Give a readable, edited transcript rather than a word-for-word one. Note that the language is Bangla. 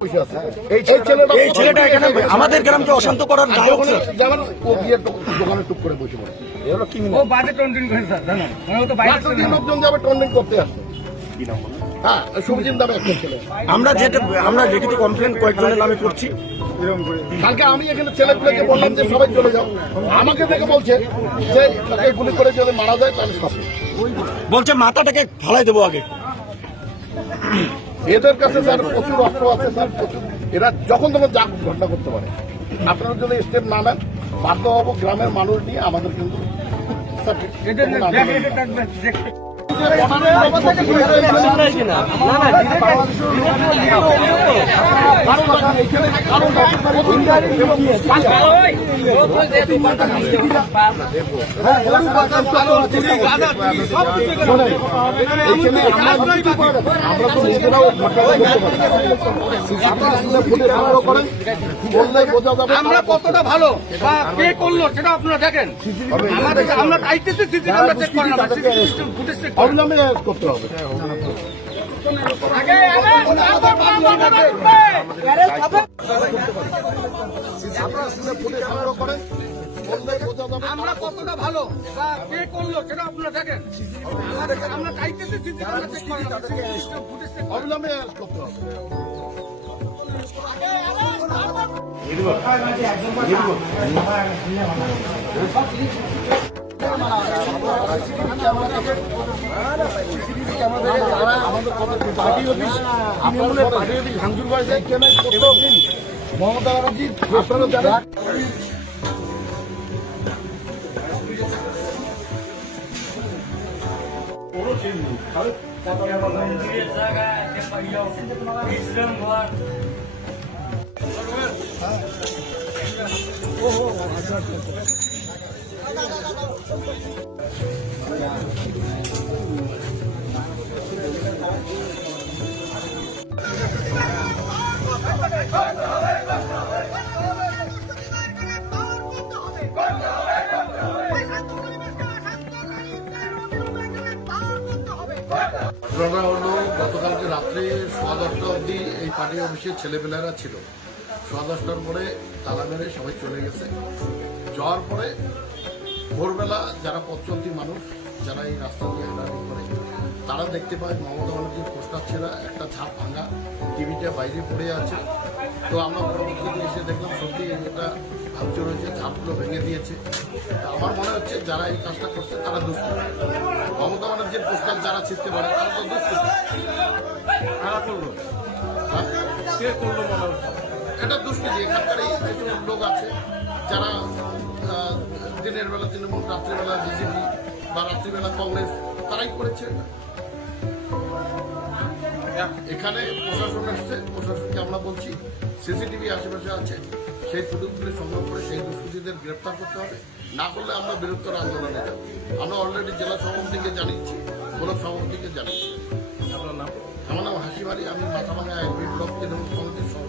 এই ছেলেটা এখানে আমাদের গ্রামকে অশান্ত করার নায়ক স্যার। যেমন ও গিয়ে দোকানে টুক করে বসে পড়ে, এগুলো কি ও বাজে টন্টিন করে স্যার জানেন, মানে ও তো বাইরে রাস্তা দিয়ে লোকজন যাবে টর্নিং করতে আসছে। হ্যাঁ, সুবিজিন দামে একটা ছেলে। আমরা লিখিত কমপ্লেন কয়েকজনের নামে করছি। কালকে আমি এখানে ছেলেগুলোকে বললাম যে সবাই চলে যাও, আমাকে দেখে বলছে যে তাকে গুলি করে যদি মারা যায় তাহলে সব। বলছে মাথাটাকে ফালাই দেবো আগে। এদের কাছে স্যার প্রচুর অস্ত্র আছে স্যার, প্রচুর। এরা যখন তখন যা ঘটনা করতে পারে। আপনারা যদি স্টেপ না নেন বাধ্য হবো গ্রামের মানুষ নিয়ে আমাদের কিন্তু এদের দেখে থাকবে দেখতে আমরা কতটা ভালো বা কে করলো সেটা আপনারা দেখেন। আমরা চাইতেছি সিসি ক্যামেরা চেক করেন, আমরা সিসি ফুটেজ চেক করেন। অবিলম্বে করতে হবে। আমরা কতটা ভালো বা কে করলো সেটা আপনারা দেখেন। আমরা চাইতেছি সিসি ক্যামেরা চেক করেন, আমরা সিসি ফুটেজ চেক করেন। অবিলম্বে করতে হবে। মমতা ব্যানার্জি আপনারা জানেন ঘটনা হলো গতকালকে রাত্রে 10:30 অবধি এই পার্টি অফিসে ছেলেপেলেরা ছিল। 10:30টার পরে তালা মেরে সবাই চলে গেছে। যাওয়ার পরে ভোরবেলা যারা পথচলতি মানুষ যারা এই রাস্তা দিয়ে হাঁটাহাঁটি করে তারা দেখতে পায় মমতা ব্যানার্জির পোস্টার ছেঁড়া, একটা ঝাঁপ ভাঙা, টিভিটা বাইরে পড়ে আছে। তো আমরা পরবর্তীতে এসে দেখলাম সত্যি এটা ভাঙচুর হয়েছে, ঝাঁপগুলো ভেঙে দিয়েছে। তা আমার মনে হচ্ছে যারা এই কাজটা করছে তারা দুষ্কৃতী। মমতা ব্যানার্জির পোস্টার যারা ছিঁড়তে পারে তারা তো দুষ্কৃতী। কারা করলো? কে করলো মনে হচ্ছে? এটা দুষ্কৃতী। এখানকার এই কিছু লোক আছে যারা দিনের বেলা তৃণমূল, রাত্রিবেলা বিজেপি বা রাত্রিবেলা কংগ্রেস, তারাই করেছে। এখানে প্রশাসন এসছে, প্রশাসনকে আমরা বলছি সিসিটিভি আশেপাশে আছে, সেই ফুটেজগুলি সংগ্রহ করে সেই দুষ্কৃতীদের গ্রেপ্তার করতে হবে। না করলে আমরা বৃহত্তর আন্দোলনে যাব। আমরা অলরেডি জেলা সভাপতিকে জানিয়েছি, ব্লক সভাপতিকে জানিয়েছি। আমার নাম হাসিবাড়ি, আমি মাথাভাঙা 1 ব্লক তৃণমূল কমিটির সভাপতি।